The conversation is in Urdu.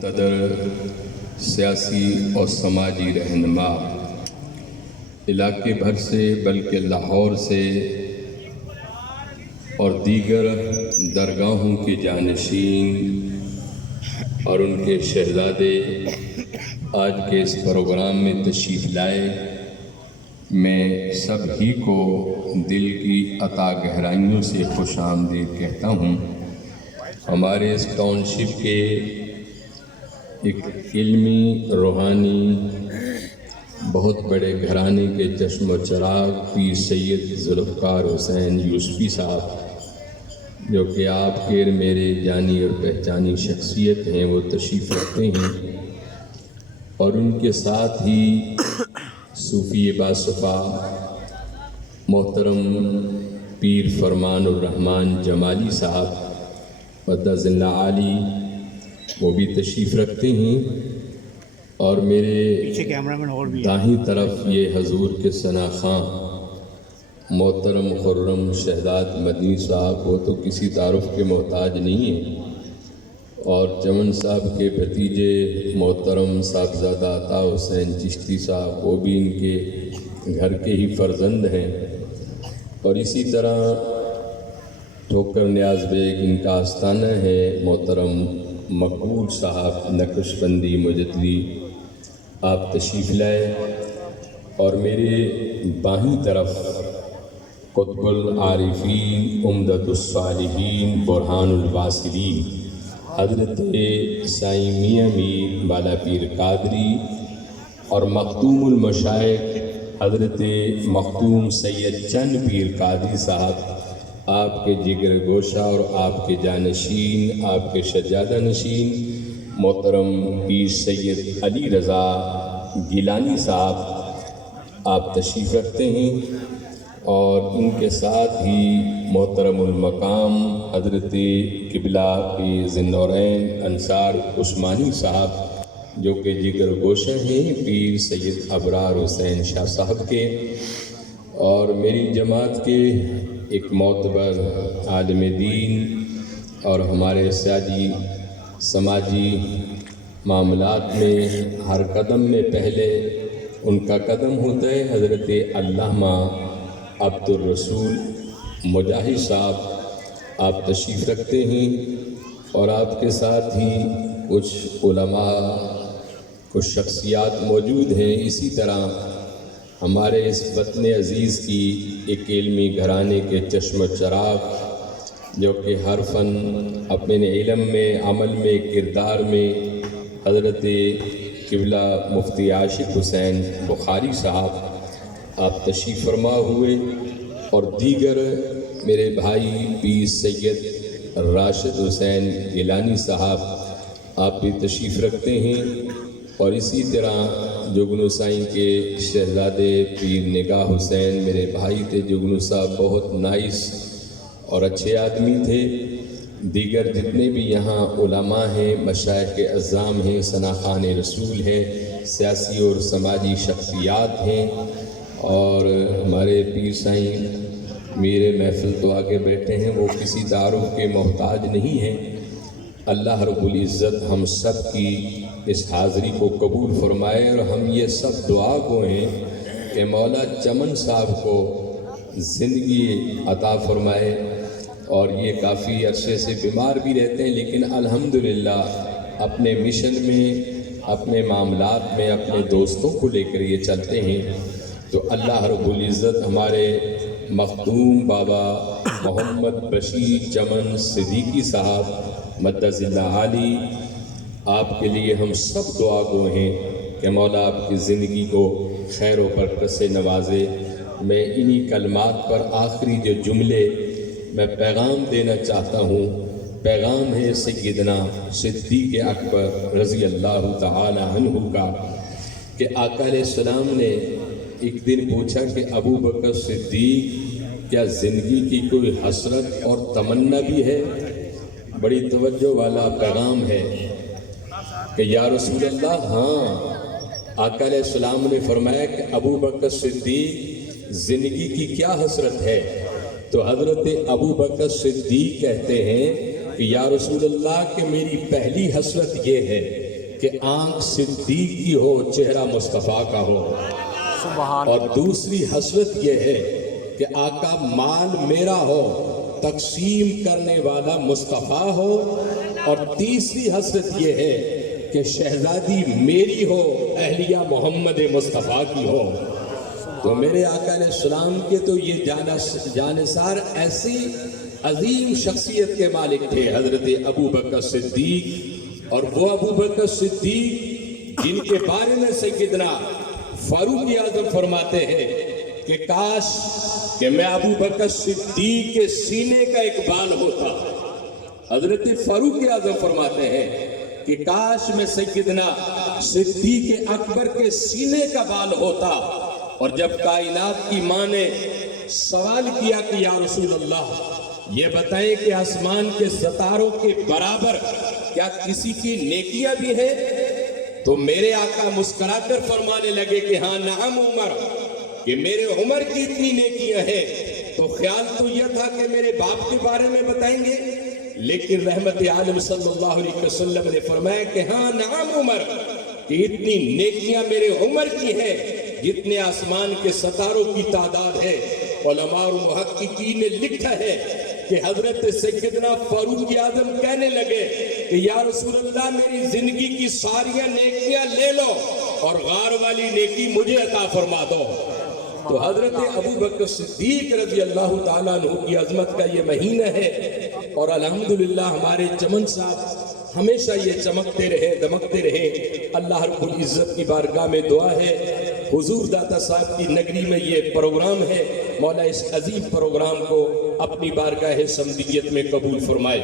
قدر سیاسی اور سماجی رہنما علاقے بھر سے بلکہ لاہور سے اور دیگر درگاہوں کے جانشین اور ان کے شہزادے آج کے اس پروگرام میں تشریف لائے، میں سب ہی کو دل کی عطا گہرائیوں سے خوش آمدید کہتا ہوں۔ ہمارے اس ٹاؤن شپ کے ایک علمی روحانی بہت بڑے گھرانے کے چشم و چراغ پیر سید ذوالفقار حسین یوسفی صاحب، جو کہ آپ کے میرے جانی اور پہچانی شخصیت ہیں، وہ تشریف رکھتے ہیں، اور ان کے ساتھ ہی صوفی باصفا محترم پیر فرمان الرحمن جمالی صاحب قدس اللہ عالی، وہ بھی تشریف رکھتے ہیں، اور میرے دائیں طرف یہ حضور کے ثنا خواں محترم خرم شہزاد مدنی صاحب، وہ تو کسی تعارف کے محتاج نہیں ہیں، اور چمن صاحب کے بھتیجے محترم صاحبزادہ عطا حسین چشتی صاحب، وہ بھی ان کے گھر کے ہی فرزند ہیں، اور اسی طرح ٹھوکر نیاز بیگ ان کا آستانہ ہے، محترم مقبول صاحب نقش بندی مجدلی، آپ تشریف لائے، اور میرے بائیں طرف قطب العارفین عمدۃ الصالحین برہان الواصلین حضرت سائیں میاں میر بالا پیر قادری، اور مختوم المشائخ حضرت مختوم سید چند پیر قادری صاحب، آپ کے جگر گوشہ اور آپ کے جانشین، آپ کے شجادہ نشین محترم پیر سید علی رضا گیلانی صاحب، آپ تشریف رکھتے ہیں، اور ان کے ساتھ ہی محترم المقام حضرت قبلہ پیر ذی النورین انصار عثمانی صاحب، جو کہ جگر گوشہ ہیں پیر سید ابرار حسین شاہ صاحب کے، اور میری جماعت کے ایک معتبر عالم دین اور ہمارے سیاسی سماجی معاملات میں ہر قدم میں پہلے ان کا قدم ہوتا ہے، حضرت علامہ عبد الرسول مجاہد صاحب، آپ تشریف رکھتے ہیں، اور آپ کے ساتھ ہی کچھ علماء، کچھ شخصیات موجود ہیں۔ اسی طرح ہمارے اس وطن عزیز کی ایک علمی گھرانے کے چشم و چراغ، جو کہ ہر فن اپنے علم میں، عمل میں، کردار میں حضرت قبلہ مفتی عاشق حسین بخاری صاحب، آپ تشریف فرما ہوئے، اور دیگر میرے بھائی پیر سید راشد حسین گیلانی صاحب، آپ بھی تشریف رکھتے ہیں، اور اسی طرح جگنو سائیں کے شہزادے پیر نگاہ حسین میرے بھائی تھے، جگنو صاحب بہت نائس اور اچھے آدمی تھے، دیگر جتنے بھی یہاں علماء ہیں، مشائخ اعظام ہیں، ثنا خوان رسول ہیں، سیاسی اور سماجی شخصیات ہیں، اور ہمارے پیر سائیں میرے محفل تو آگے بیٹھے ہیں، وہ کسی تعارف کے محتاج نہیں ہیں۔ اللہ رب العزت ہم سب کی اس حاضری کو قبول فرمائے، اور ہم یہ سب دعا گو ہیں کہ مولا چمن صاحب کو زندگی عطا فرمائے، اور یہ کافی عرصے سے بیمار بھی رہتے ہیں، لیکن الحمدللہ اپنے مشن میں، اپنے معاملات میں اپنے دوستوں کو لے کر یہ چلتے ہیں۔ تو اللہ رب العزت ہمارے مختوم بابا محمد بشیر چمن صدیقی صاحب مدد اللہ عالی، آپ کے لیے ہم سب دعا گو ہیں کہ مولا آپ کی زندگی کو خیر و برکت سے نوازے۔ میں انہی کلمات پر آخری جو جملے میں پیغام دینا چاہتا ہوں، پیغام ہے سیدنا صدیق اکبر رضی اللہ تعالی عنہ کا، کہ آقا علیہ السلام نے ایک دن پوچھا کہ ابو بکر صدیق، کیا زندگی کی کوئی حسرت اور تمنا بھی ہے؟ بڑی توجہ والا پیغام ہے کہ یا رسول اللہ، ہاں۔ آقا علیہ السلام نے فرمایا کہ ابو بکر صدیق، زندگی کی کیا حسرت ہے؟ تو حضرت ابو بکر صدیق کہتے ہیں کہ یا رسول اللہ کہ میری پہلی حسرت یہ ہے کہ آنکھ صدیق کی ہو چہرہ مصطفیٰ کا ہو، اور دوسری حسرت یہ ہے کہ آقا مال میرا ہو تقسیم کرنے والا مصطفیٰ ہو، اور تیسری حسرت یہ ہے کہ شہزادی میری ہو اہلیہ محمد مصطفیٰ کی ہو۔ تو میرے آقا علیہ السلام کے تو یہ جانثار ایسی عظیم شخصیت کے مالک تھے حضرت ابو بکر صدیق، اور وہ ابو بکر صدیق جن کے بارے میں سیدنا فاروق اعظم فرماتے ہیں کہ کاش کہ میں ابو بکر صدیق کے سینے کا ایک بال ہوتا۔ حضرت فاروق اعظم فرماتے ہیں کہ کاش میں سیدنا صدیق اکبر کے سینے کا بال ہوتا۔ اور جب کائنات کی ماں نے سوال کیا کہ یا رسول اللہ یہ بتائیں کہ آسمان کے ستاروں کے برابر کیا کسی کی نیکیاں بھی ہیں؟ تو میرے آقا مسکرا کر فرمانے لگے کہ ہاں نعم عمر، کہ میرے عمر کی اتنی نیکیاں ہیں۔ تو خیال تو یہ تھا کہ میرے باپ کے بارے میں بتائیں گے، لیکن رحمت عالم صلی اللہ علیہ وسلم نے فرمایا کہ ہاں نعم عمر، کہ اتنی نیکیاں میرے عمر کی ہیں جتنے آسمان کے ستاروں کی تعداد ہے۔ علماء اور محققین نے لکھا ہے کہ حضرت سیدنا فاروق اعظم کہنے لگے کہ یا رسول اللہ میری زندگی کی ساری نیکیاں لے لو اور غار والی نیکی مجھے عطا فرما دو۔ تو حضرت ابو بکر صدیق رضی اللہ تعالیٰ عنہ کی عظمت کا یہ مہینہ ہے، اور الحمدللہ ہمارے چمن صاحب ہمیشہ یہ چمکتے رہے دمکتے رہے۔ اللہ رب العزت کی بارگاہ میں دعا ہے، حضور داتا صاحب کی نگری میں یہ پروگرام ہے، مولا اس عظیم پروگرام کو اپنی بارگاہ سمدیت میں قبول فرمائے۔